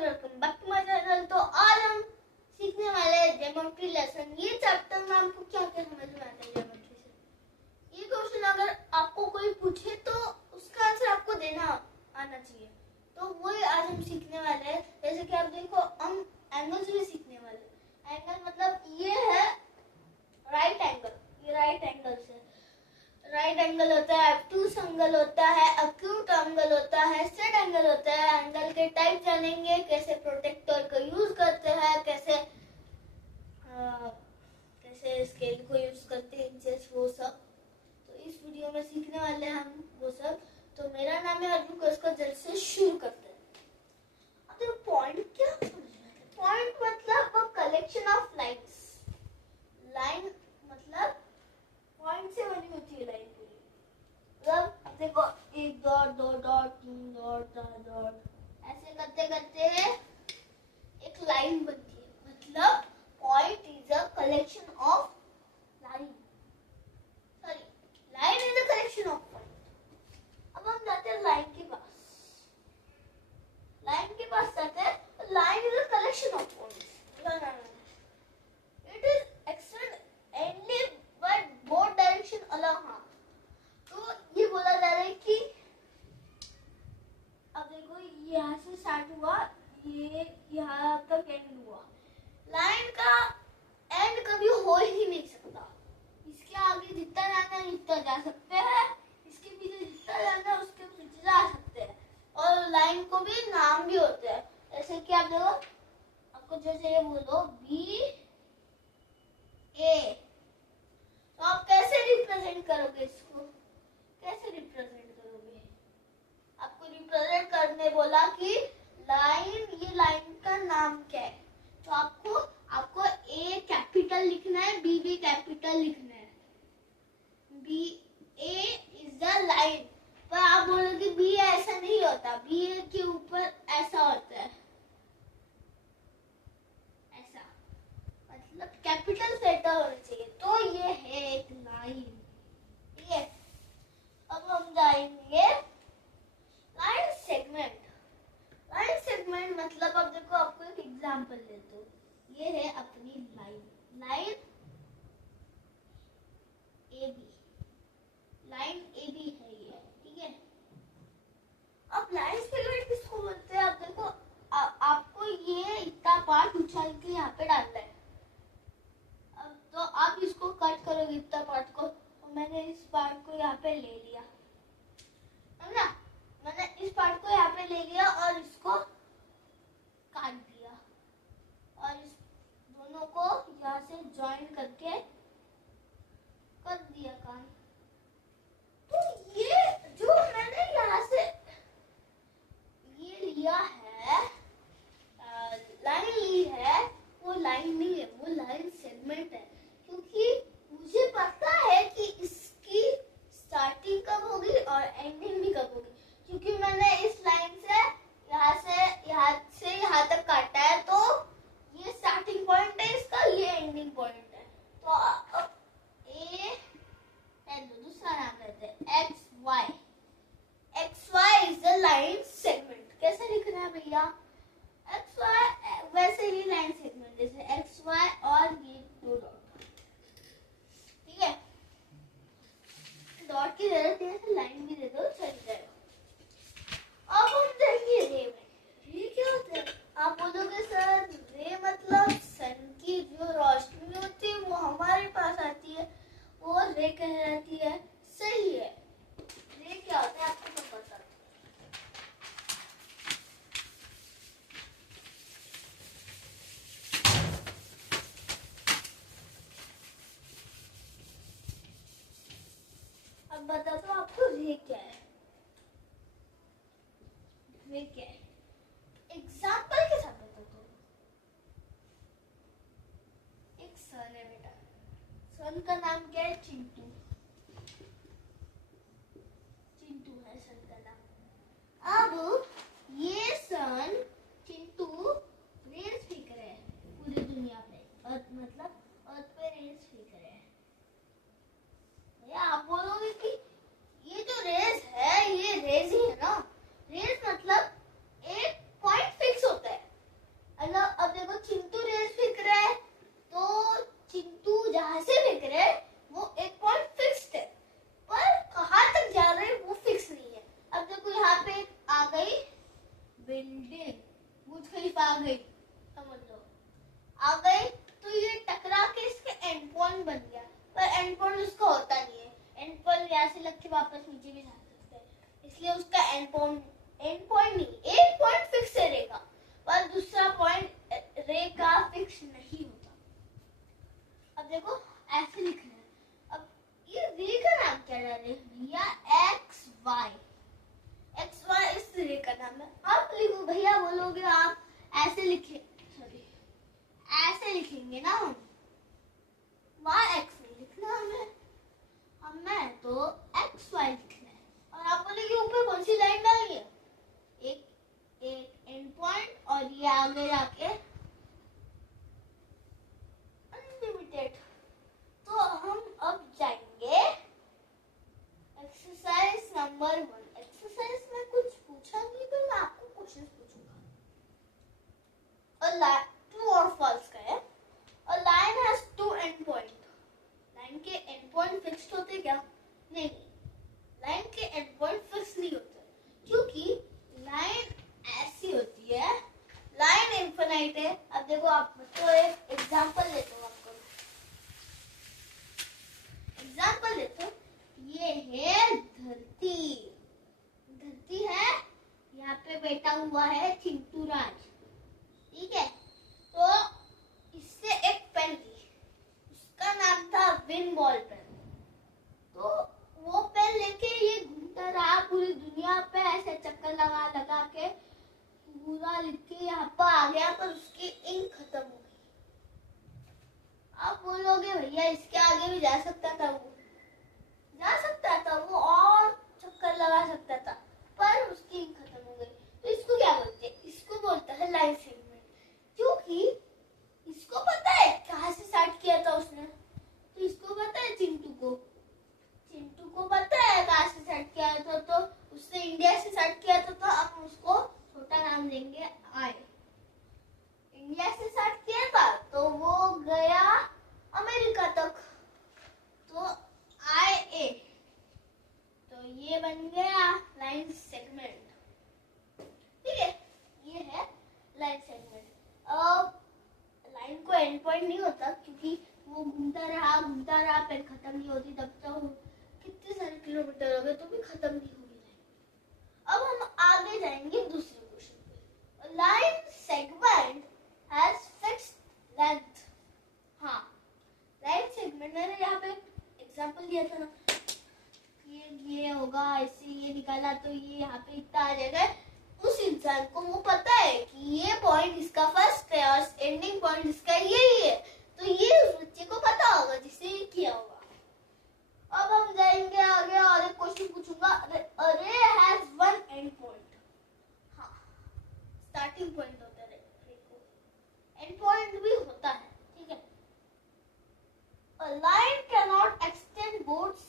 Welcome back to my channel. तो आज हम सीखने वाले हैं ज्योमेट्री लेसन। ये चैप्टर में हमको क्या क्या समझ में आता है ज्योमेट्री से। ये क्वेश्चन अगर आपको कोई पूछे तो उसका आंसर आपको देना आना चाहिए। तो वही आज हम सीखने वाले हैं। जैसे कि आप देखो, हम एंगल्स भी सीखने वाले हैं। एंगल मतलब ये है राइट एंगल। ये राइट एंगल से राइट एंगल होता है, ऑब्टूस एंगल होता है, एक्यूट एंगल होता है, सेट एंगल होता है। एंगल के टाइप जानेंगे, कैसे प्रोटेक्टर का यूज करते हैं, कैसे स्केल को यूज करते हैं, इंचेस, वो सब। तो इस वीडियो में सीखने वाले हैं हम वो सब। तो मेरा नाम है अर्जुन को, इसका जल्द से शुरू करते हैं। अब पॉइंट क्या समझ में आता है? पॉइंट मतलब कलेक्शन ऑफ लाइन्स। लाइन मतलब पॉइंट से बनी होती है लाइन पूरी। मतलब देखो, एक डॉट, दो डॉट, तीन डॉट, चार डॉट, ऐसे करते करते एक लाइन बनती है। मतलब point is a collection of line. Sorry, line is a collection of point. अब हम जाते हैं लाइन के पास। लाइन के पास जाते हैं। Line is a collection of points. It is extend endlessly but both direction अलग। हाँ, तो ये बोला जा रहा है कि अब देखो, यहाँ से स्टार्ट हुआ, ये यहाँ तक एंड हुआ। लाइन का एंड कभी हो ही नहीं सकता। इसके आगे जितना जाना है उतना जा सकते हैं, इसके पीछे जितना जाना है उसके पीछे जा सकते हैं। और लाइन को भी नाम भी होते हैं। जैसे कि आप देखो, आपको जैसे ये बोलो बी ए, तो आप कैसे रिप्रेजेंट करोगे इसको? कैसे रिप्रेजेंट करोगे? आपको रिप्रेजेंट करने बोला कि लाइन, ये लाइन का नाम क्या है? तो आपको ए कैपिटल लिखना है, बी भी कैपिटल लिखना है। B A is the line. पर आप बोलोगे बी ऐसा नहीं होता, बी ए के ऊपर ऐसा होता है, ऐसा। मतलब कैपिटल लेटर होना चाहिए। तो ये है एक लाइन। ठीक है, अब हम जाएंगे लाइन सेगमेंट। लाइन सेगमेंट मतलब, अब देखो, आपको एक एग्जांपल देता हूँ। ये है अपनी line, line A B. Line A B है ये, ठीक है। अब लाइन सेगमेंट किसको बोलते हैं? आप देखो, आपको ये इतना पार्ट उछाल के यहाँ पे डालना है। अब तो आप इसको कट करोगे इतना पार्ट को। तो मैंने इस पार्ट को यहाँ पे ले लिया, है ना? मैंने इस पार्ट को यहाँ पे ले लिया और इसको काट दिया, और इस दोनों को यहाँ से ज्वाइन करके कर दिया काम। तो ये जो मैंने यहाँ से ये लिया है, लाइन ली है, वो लाइन नहीं है, वो लाइन सेगमेंट है। क्योंकि मुझे पता है कि इसकी स्टार्टिंग कब होगी और एंडिंग भी कब होगी। क्योंकि मैंने इस लाइन से यहाँ तक काटा है। तो ये स्टार्टिंग पॉइंट है इसका, ये एंडिंग पॉइंट है। तो अब ए दूसरा नाम लेते हैं X Y. X Y is the line segment. कैसे लिखना है भैया? एक्स वाई वैसे ही लाइन सेगमेंट, जैसे एक्स वाई और ये दो डॉट। ठीक है, डॉट की जरूरत है, लाइन भी दे दो, चल जाएगा। अब हम देखेंगे रे में। रे क्या होता है? आप बोलोगे सर, रे मतलब सन की जो रोशनी होती है वो हमारे पास आती है, वो रे कहलाती है। सही है। रे क्या होता है आपको तो पता है। अब बता दो आपको रे क्या है? रे क्या है? एग्जाम्पल के साथ बता दो। एक सन है बेटा, सन का नाम क्या है? चिंटू। चिंटू है सन का नाम। अब ये सन चिंटू रेस फेंक रहे हैं पूरी दुनिया पे। अर्थ मतलब अर्थ पे रेस फेंक रहे हैं। भैया आप बोलोगे कि ये जो रेस है, ये रेस ही है ना? रेस मतलब एक पॉइंट फिक्स होता है। बिल्डिंग बुर्ज खलीफा आ गई, समझ लो आ गई, तो ये टकरा के इसके एंड पॉइंट बन गया, पर एंड पॉइंट उसका होता नहीं है। एंड पॉइंट यहाँ से लग के वापस नीचे भी जा सकता है, इसलिए उसका एंड पॉइंट नहीं, एक पॉइंट फिक्स रहेगा पर दूसरा पॉइंट रे का फिक्स नहीं होता। अब देखो ऐसे लिखना है, अब ये रे का नाम क्या डाले भैया, एक्स वाई इस रे का नाम है। आप लिखो भैया, बोलोगे आप ऐसे लिखे, सॉरी ऐसे लिखेंगे ना हम, वाई एक्स नहीं लिखना हमें तो एक्स वाई लिखना है। और आप बोलेंगे ऊपर कौन सी लाइन डाली है, एक एंड पॉइंट और ये आगे जाके अनलिमिटेड। तो हम अब जाएंगे एक्सरसाइज नंबर 1। एक्सरसाइज में कुछ पूछा नहीं तो मैं आपको क्वेश्चन पूछूंगा। ट्रू और फॉल्स का है। A line has two end point. Line के एंड पॉइंट फिक्स्ड होते क्या? नहीं, लाइन के एंड पॉइंट फिक्स नहीं होते, क्योंकि लाइन ऐसी होती है, लाइन इनफिनाइट है। अब देखो आप तो एक एग्जांपल लेते हो, आपको एग्जांपल लेते हो, ये है धरती है, यहाँ पे बैठा हुआ है चिंटू राज, ठीक है। तो इससे एक पेन ली, उसका नाम था विन बॉल पेन। तो वो पेन लेके ये घूमता रहा पूरी दुनिया पे, ऐसे चक्कर लगा के पूरा लिख के यहाँ पर आ गया, पर उसकी इंक खत्म हो गई। आप बोलोगे भैया इसके आगे भी जा सकता था, वो और चक्कर लगा सकता था, पर उसकी इंक खत्म हो गई। तो इसको क्या बोलते हैं? इसको बोलता है लाइन सेगमेंट, क्योंकि इसको पता है कहाँ से स्टार्ट किया था उसने, तो इसको पता है चिंटू को पता है कहाँ से स्टार्ट किया था, तो उसने इंडिया से स्टार्ट किया था, तो हम उसको छोटा नाम देंगे आई। इंडिया से स्टार्ट किया था तो वो गया अमेरिका तक, तो आई ए, तो ये बन गया लाइन सेगमेंट, ठीक है। ये है लाइन सेगमेंट। अब लाइन को एंड पॉइंट नहीं होता, क्योंकि वो घूमता रहा पेन खत्म नहीं होती, तब तक कितने सारे किलोमीटर हो गए तो भी खत्म नहीं होगी लाइन। अब हम आगे जाएंगे दूसरे क्वेश्चन पे। Line segment has fixed length. हाँ, लाइन सेगमेंट मैंने यहाँ पे एग्जांपल दिया था ना, ये होगा ऐसे, ये निकाला तो ये यहाँ पे इतना आ जाएगा। उस इंसान को वो पता है कि ये पॉइंट इसका फर्स्ट है और एंडिंग पॉइंट इसका यही है, तो ये उस बच्चे को पता होगा जिसने ये किया होगा। अब हम जाएंगे आगे और एक क्वेश्चन पूछूंगा। अरे हैज वन एंड पॉइंट। हाँ, स्टार्टिंग पॉइंट होता है, एंड पॉइंट भी होता है, ठीक है। A line cannot extend both